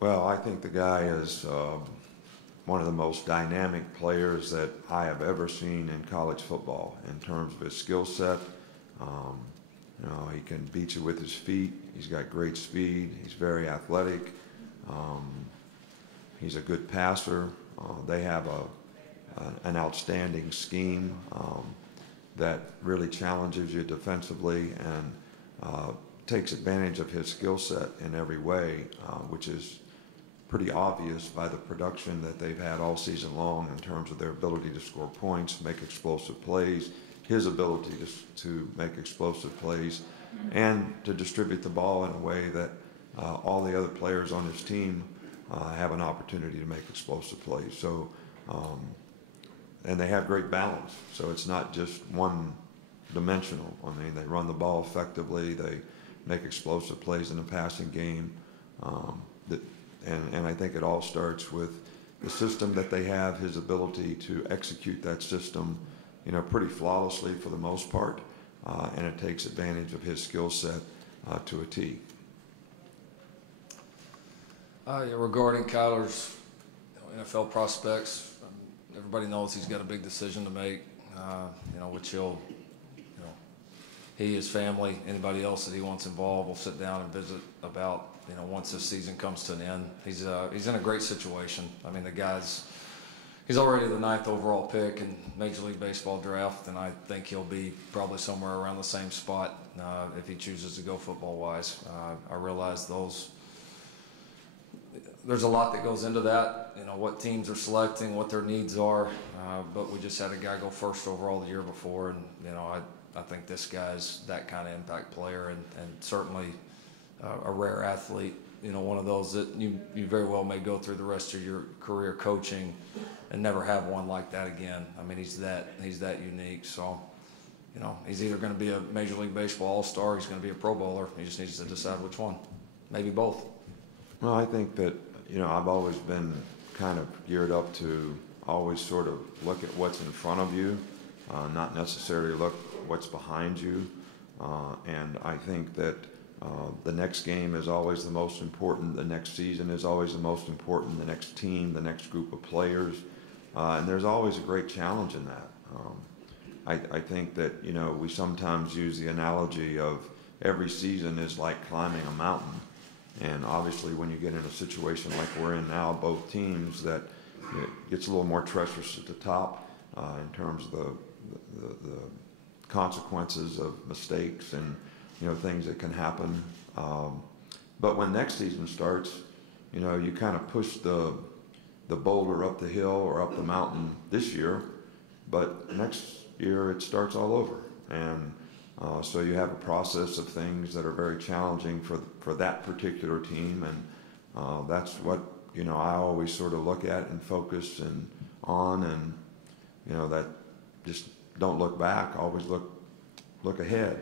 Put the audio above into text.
Well, I think the guy is one of the most dynamic players that I have ever seen in college football in terms of his skill set. Um, he can beat you with his feet. He's got great speed. He's very athletic. Um, he's a good passer. They have an outstanding scheme that really challenges you defensively and takes advantage of his skill set in every way, which is pretty obvious by the production that they've had all season long in terms of their ability to score points, make explosive plays, his ability to make explosive plays, and to distribute the ball in a way that all the other players on his team have an opportunity to make explosive plays. So, and they have great balance. So it's not just one dimensional. I mean, they run the ball effectively. They make explosive plays in the passing game. And I think it all starts with the system that they have, his ability to execute that system, pretty flawlessly for the most part, and it takes advantage of his skill set to a T. Regarding Kyler's NFL prospects, everybody knows he's got a big decision to make, which he, his family, anybody else that he wants involved will sit down and visit about, once this season comes to an end. He's in a great situation. I mean, he's already the 9th overall pick in Major League Baseball draft, and I think he'll be probably somewhere around the same spot if he chooses to go football-wise. I realize there's a lot that goes into that, what teams are selecting, what their needs are, but we just had a guy go 1st overall the year before, and I think this guy's that kind of impact player, and certainly a rare athlete, one of those that you very well may go through the rest of your career coaching and never have one like that again. I mean, he's that unique. So, he's either going to be a Major League Baseball All-Star, or he's going to be a Pro Bowler. He just needs to decide which one, maybe both. Well, I think that, I've always been kind of geared up to always sort of look at what's in front of you, not necessarily look what's behind you. And I think that the next game is always the most important. The next season is always the most important. The next team, the next group of players. And there's always a great challenge in that. I think that, we sometimes use the analogy of every season is like climbing a mountain. And obviously when you get in a situation like we're in now, both teams, that it gets a little more treacherous at the top in terms of the consequences of mistakes and things that can happen. But when next season starts, you kind of push the boulder up the hill or up the mountain this year, but next year it starts all over. And so you have a process of things that are very challenging for that particular team, and that's what I always sort of look at and focus on, and that just don't look back, always look ahead.